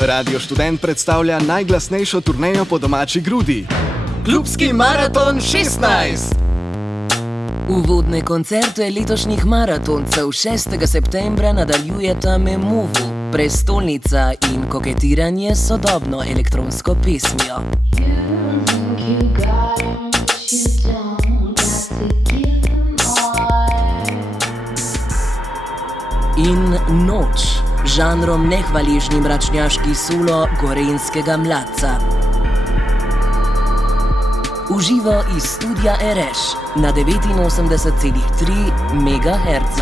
Radio Študent predstavlja najglasnejšo turnejo po domači grudi. Klubski maraton 16! Uvodne koncerte letošnjih maratoncev 6. septembra nadaljujeta Memowu, prestolnica in koketiranje s sodobno elektronsko pesmijo. In Noč, žanrom nehvaležni mračnjaški solo gorenjskega mladca. V živo iz studia Ereš na 89,3 MHz.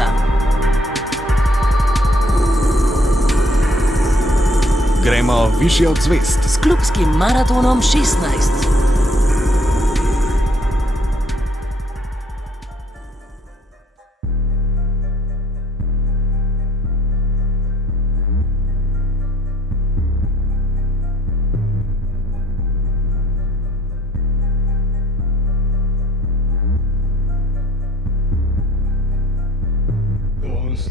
Gremo višje od zvezd S klubskim maratonom 16.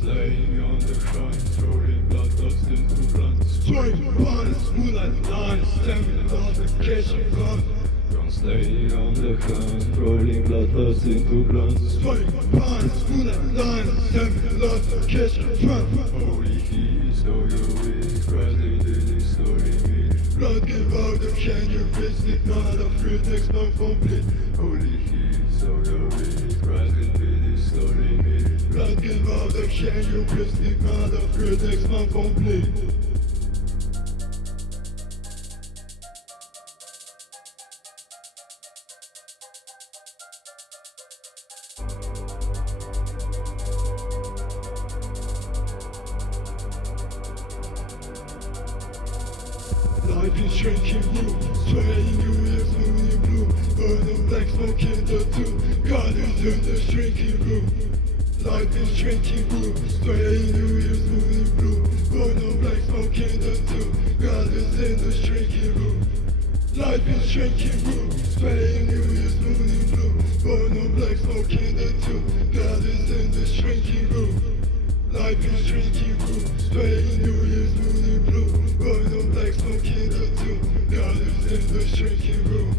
Laying on the ground, throwing blood dust into blood. Spraying bodies, moonlight lines, stamping on the kitchen front. Laying on the ground, throwing blood dust into blood. Spraying bodies, moonlight lines, stamping on the kitchen front. Holy heat, so you is rising to this story. Blood give out the can you fix it? None of the next not complete. Holy heat, so you is rising to this story. Blood give out the can you fix it? None of the next not complete. Life is shrinking blue, swaying you is moving blue. Burning black smoke in the tube, God is in the shrinking room. Life is shrinking blue, swaying you is moving blue. Burning black smoke in the tube, God is in the shrinking room. Life is shrinking blue, swaying you is moving blue. Burning black smoke in the tube, God is in the shrinking room. Life is shrinking blue, swaying you is moving blue. Burning black smoke in the tube, God is in the shrinking room.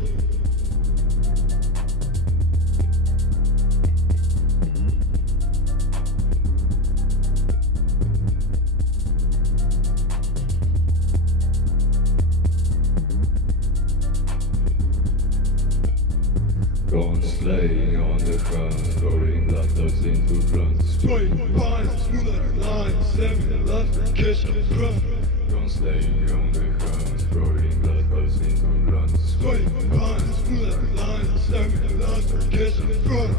Guns laying on the ground, throwing blood dust into blood. Spraying bodies, moonlight lines, stabbing the left and catching front. Guns laying on the ground, throwing blood dust into blood. Spraying bodies, moonlight lines, stabbing the left and catching front.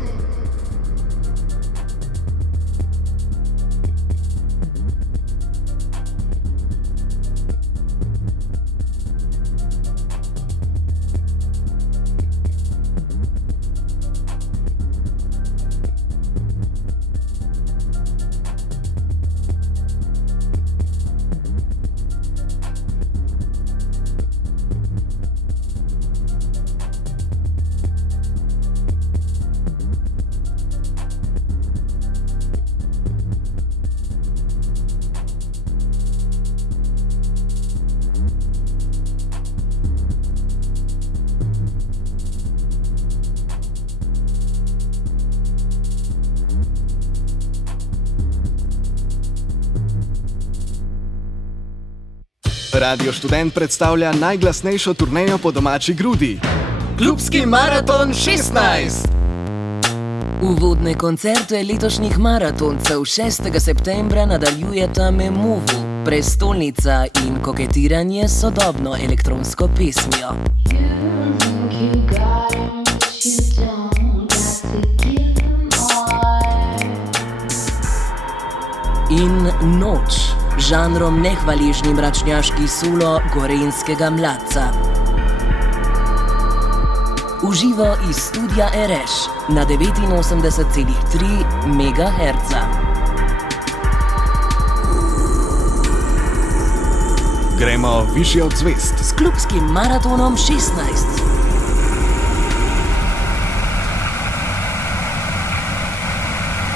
Radio Študent predstavlja najglasnejšo turnejo po domači grudi. Klubski maraton 16! Uvodne koncerte letošnjih maratoncev 6. septembra nadaljujeta Memowu, prestolnica in koketiranje s sodobno elektronsko pesmijo. In Noč, žanrom nehvaležni mračnjaški solo gorenjskega mladca. V živo iz studia Ereš na 89,3 MHz. Gremo višje od zvezd s klubskim maratonom 16.